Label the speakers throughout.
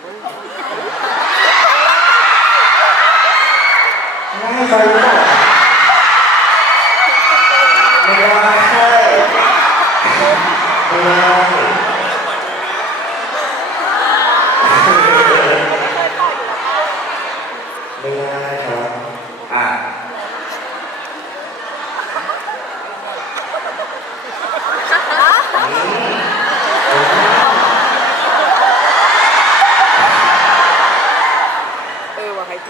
Speaker 1: ง่ายไปหรือเปล่าไม่ได้ไม่ได้ไม่ได้ครับ อะ เออว่าใครพูด Guys, it's a game, it's not anything so. คุณมีเวลาอีก 4 นาทีนะครับ เหลืออีก 4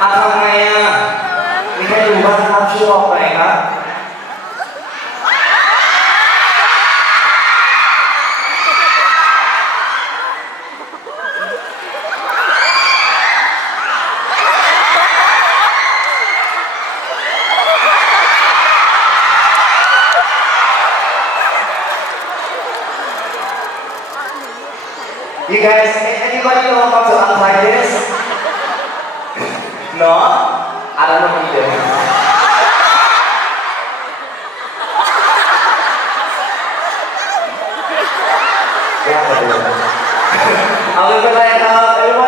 Speaker 1: อะทำไงอะมีใครดูบ้างครับช่วยบอกหน่อยครับ You guys, anybody know how to untie this? เอาเลยไปเลยครับ